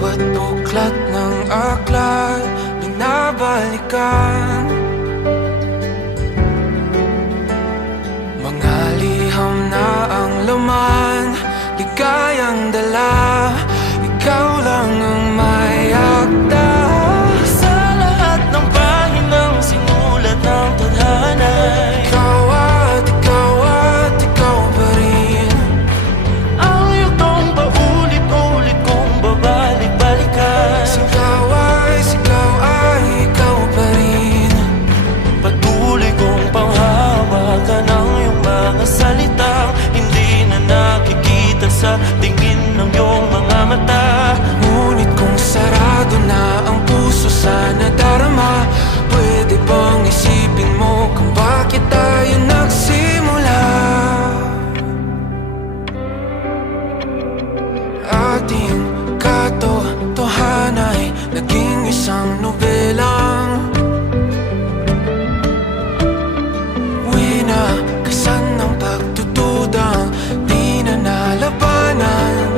Bawat buklat ng aklat binabalikan, mga liham na ang laman, ligayang dala. Ikaw lang ang may akda sa lahat ng pahinang sinulat ng tadhana. Ikaw at ikaw pa rin. Ang yugtong paulit-ulit kong babalik-balikan. Sigaw ay ikaw pa rin. Patuloy kong panghawakan ang iyong mga salitang hindi na nakikita sa tingin ng iyong mga mata. Ngunit kung sarado na ang puso sa nadarama, pwede bang isipin mo kung bakit tayo nagsimula? Ating katotohanay naging isang nobelang winakasan ng pagtutudang di na nalabanan.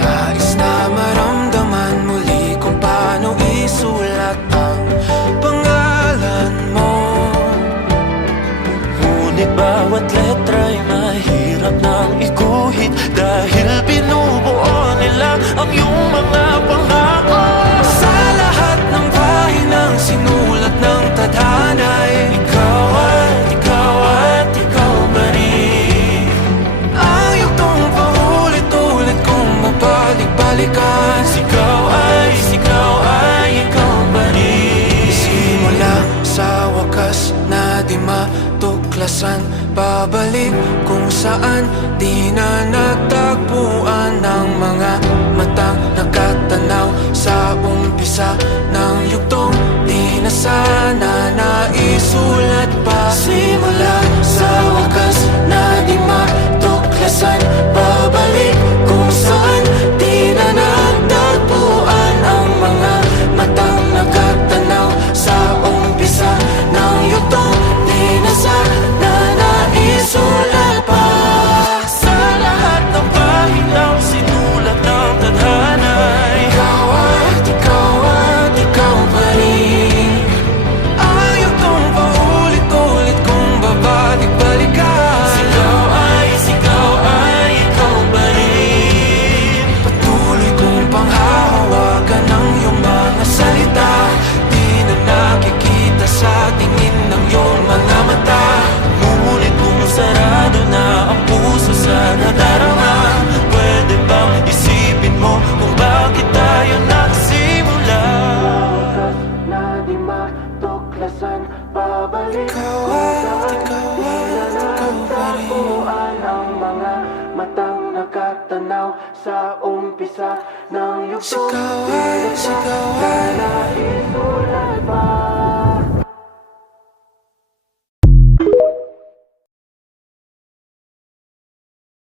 Nais na maramdaman muli kung paano isulat ang pangalan mo. Ngunit bawat letra'y mahirap nang iguhit dahil binubuo nila ang iyong mga pangako. Sa lahat ng pahinang sinulat ng tadhana'y Ikaw at ikaw pa rin. ang yugtong paulit-ulit kong mabalik-balikan. Sigaw ay ikaw pa rin. Simula sa wakas na di matuklasan, babalik kung saan di na natagpuan ng mga matang nakatanaw sa umpisa ng yugtong di na sana naisulat pa. Simula sa wakas na di matuklasan, babalik kung saan di na natagpuan ang mga matang nakatanaw sa umpisa ng yugtong di na sana naisulat pa. Sa lahat ng pahinang sinulat ng tadhana. Ikaw at ikaw pa rin. Ang yugtong paulit-ulit kong babalik-balikan. Sigaw ay ikaw pa rin. Patuloy kong panghahawakan ang iyong mga salita, di na nakikita sa tingin ng iyong mga mata. Ngunit kung sarado na ang puso sa nadarama, pwede bang isipin mo kung bakit tayo nagsimula? Na di matuklasan, babalik ikaw at ikaw pa rin. Ang mga matang nakatanaw sa umpisa ng yugtong. Sigaw